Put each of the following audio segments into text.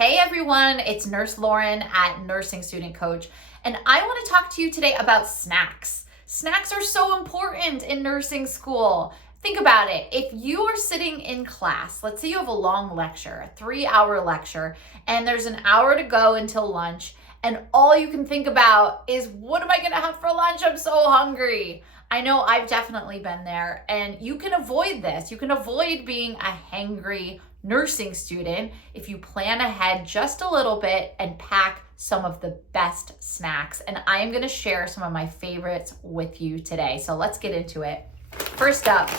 Hey everyone, it's Nurse Lauren at Nursing Student Coach, and I want to talk to you today about snacks. Snacks are so important in nursing school. Think about it. If you are sitting in class, let's say you have a long lecture, a 3-hour lecture, and there's an hour to go until lunch, and all you can think about is, what am I going to have for lunch? I'm so hungry. I know I've definitely been there, and you can avoid this. You can avoid being a hangry nursing student if you plan ahead just a little bit and pack some of the best snacks. And I am going to share some of my favorites with you today. So let's get into it. First up,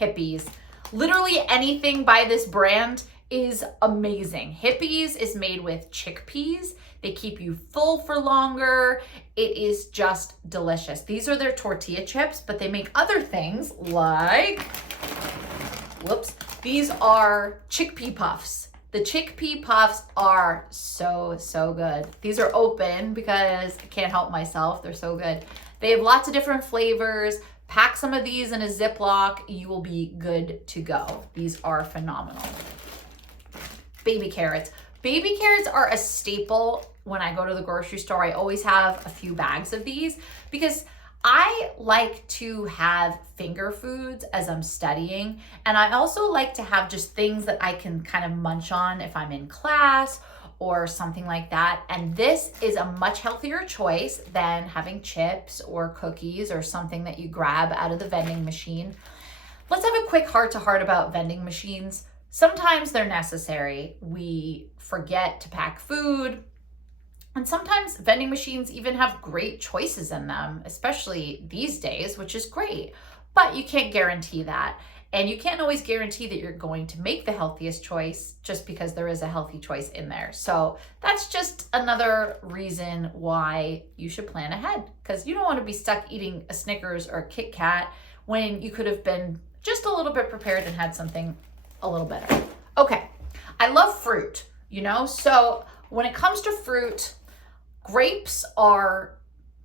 Hippies. Literally anything by this brand is amazing. Hippies is made with chickpeas. They keep you full for longer. It is just delicious. These are their tortilla chips, but they make other things like, these are chickpea puffs. The chickpea puffs are so good. These are open because I can't help myself. They're so good. They have lots of different flavors. Pack some of these in a Ziploc. You will be good to go. These are phenomenal. Baby carrots. Baby carrots are a staple when I go to the grocery store. I always have a few bags of these because I like to have finger foods as I'm studying, and I also like to have just things that I can kind of munch on if I'm in class or something like that. And this is a much healthier choice than having chips or cookies or something that you grab out of the vending machine. Let's have a quick heart-to-heart about vending machines. Sometimes they're necessary. We forget to pack food. And sometimes vending machines even have great choices in them, especially these days, which is great. But you can't guarantee that. And you can't always guarantee that you're going to make the healthiest choice just because there is a healthy choice in there. So that's just another reason why you should plan ahead, because you don't want to be stuck eating a Snickers or a Kit Kat when you could have been just a little bit prepared and had something a little better. Okay, I love fruit, so when it comes to fruit, grapes are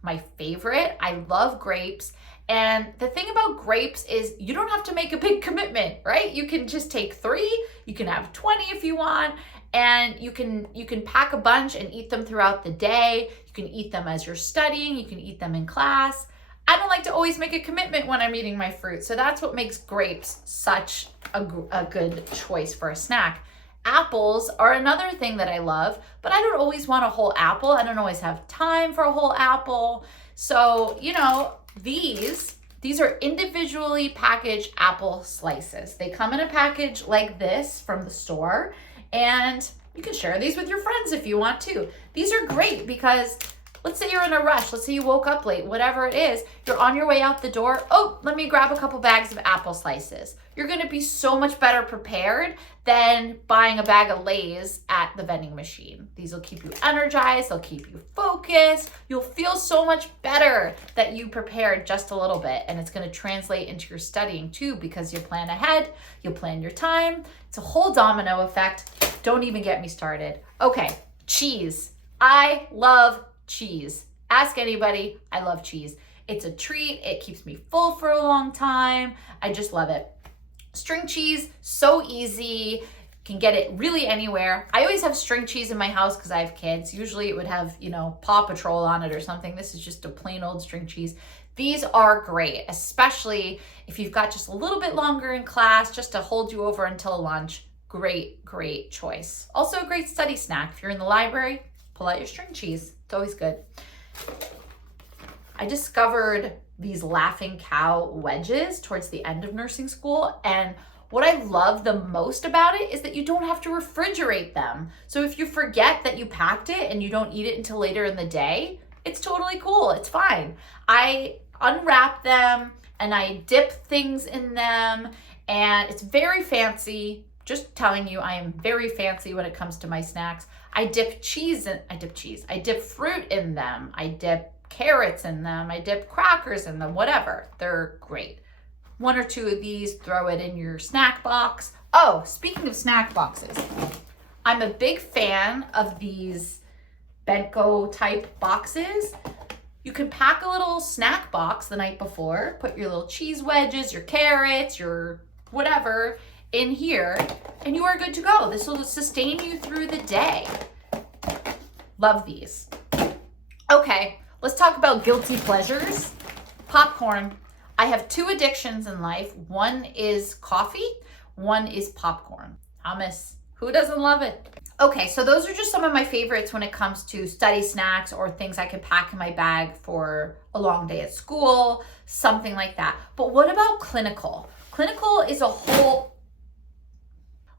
my favorite. I love grapes. And the thing about grapes is you don't have to make a big commitment, right? You can just take 3, you can have 20 if you want, and you can pack a bunch and eat them throughout the day. You can eat them as you're studying, you can eat them in class. I don't like to always make a commitment when I'm eating my fruit. So that's what makes grapes such a good choice for a snack. Apples are another thing that I love, but I don't always want a whole apple. I don't always have time for a whole apple. So, these are individually packaged apple slices. They come in a package like this from the store, and you can share these with your friends if you want to. These are great because let's say you're in a rush. Let's say you woke up late, whatever it is, you're on your way out the door. Oh, let me grab a couple bags of apple slices. You're going to be so much better prepared than buying a bag of Lay's at the vending machine. These will keep you energized. They'll keep you focused. You'll feel so much better that you prepared just a little bit. And it's going to translate into your studying too, because you plan ahead, you'll plan your time. It's a whole domino effect. Don't even get me started. Okay, cheese. I love cheese. Ask anybody, I love cheese. It's a treat. It keeps me full for a long time. I just love it. String cheese, so easy. Can get it really anywhere. I always have string cheese in my house because I have kids. Usually it would have, Paw Patrol on it or something. This is just a plain old string cheese. These are great, especially if you've got just a little bit longer in class, just to hold you over until lunch. Great choice. Also a great study snack. If you're in the library, pull out your string cheese. It's always good. I discovered these Laughing Cow wedges towards the end of nursing school, and what I love the most about it is that you don't have to refrigerate them. So if you forget that you packed it and you don't eat it until later in the day, it's totally cool. It's fine. I unwrap them and I dip things in them, and it's very fancy. Just telling you, I am very fancy when it comes to my snacks. I dip fruit in them. I dip carrots in them. I dip crackers in them, whatever. They're great. 1 or 2 of these, throw it in your snack box. Oh, speaking of snack boxes, I'm a big fan of these Bento type boxes. You can pack a little snack box the night before, put your little cheese wedges, your carrots, your whatever in here and you are good to go. This will sustain you through the day. Love these. Okay, let's talk about guilty pleasures. Popcorn. I have two addictions in life. One is coffee, one is popcorn. Hummus. Who doesn't love it? Okay, so those are just some of my favorites when it comes to study snacks or things I could pack in my bag for a long day at school, something like that. But what about clinical? Clinical is a whole...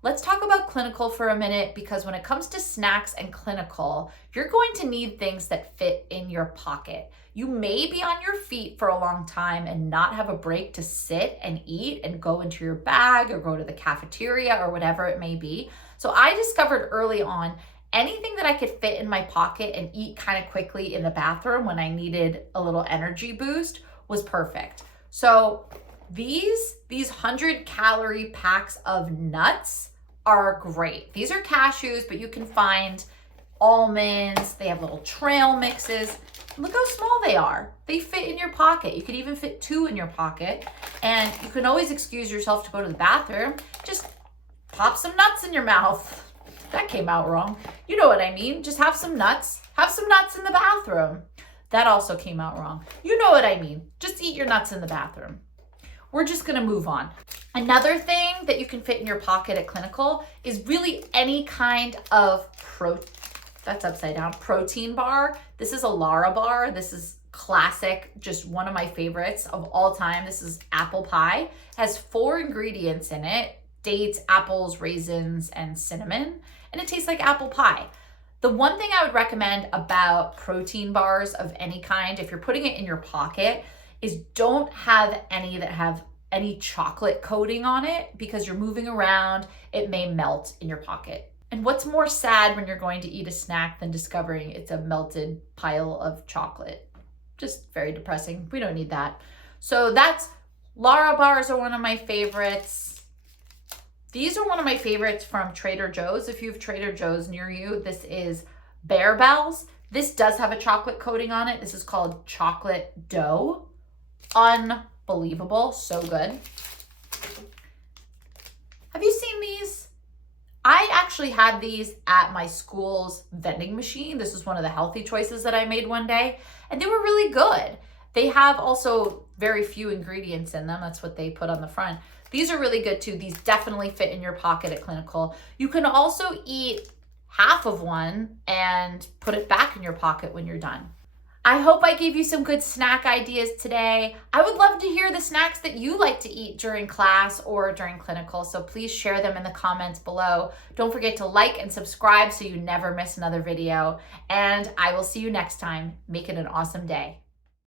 Let's talk about clinical for a minute, because when it comes to snacks and clinical, you're going to need things that fit in your pocket. You may be on your feet for a long time and not have a break to sit and eat and go into your bag or go to the cafeteria or whatever it may be. So I discovered early on anything that I could fit in my pocket and eat kind of quickly in the bathroom when I needed a little energy boost was perfect. So these 100-calorie packs of nuts are great. These are cashews, but you can find almonds. They have little trail mixes. Look how small they are. They fit in your pocket. You could even fit 2 in your pocket, and you can always excuse yourself to go to the bathroom. Just pop some nuts in your mouth. That came out wrong. You know what I mean. Just have some nuts. Have some nuts in the bathroom. That also came out wrong. You know what I mean. Just eat your nuts in the bathroom. We're just gonna move on. Another thing that you can fit in your pocket at clinical is really any kind of protein bar. This is a Lara bar. This is classic, just one of my favorites of all time. This is apple pie. It has 4 ingredients in it: dates, apples, raisins, and cinnamon. And it tastes like apple pie. The one thing I would recommend about protein bars of any kind, if you're putting it in your pocket, is don't have any that have any chocolate coating on it, because you're moving around, it may melt in your pocket. And what's more sad when you're going to eat a snack than discovering it's a melted pile of chocolate? Just very depressing. We don't need that. So Lara bars are one of my favorites. These are one of my favorites from Trader Joe's. If you have Trader Joe's near you, this is Bear Bells. This does have a chocolate coating on it. This is called chocolate dough. Unbelievable, so good. Have you seen these? I actually had these at my school's vending machine. This is one of the healthy choices that I made one day, and they were really good. They have also very few ingredients in them. That's what they put on the front. These are really good too. These definitely fit in your pocket at clinical. You can also eat half of one and put it back in your pocket when you're done. I hope I gave you some good snack ideas today. I would love to hear the snacks that you like to eat during class or during clinical, so please share them in the comments below. Don't forget to like and subscribe so you never miss another video, and I will see you next time. Make it an awesome day.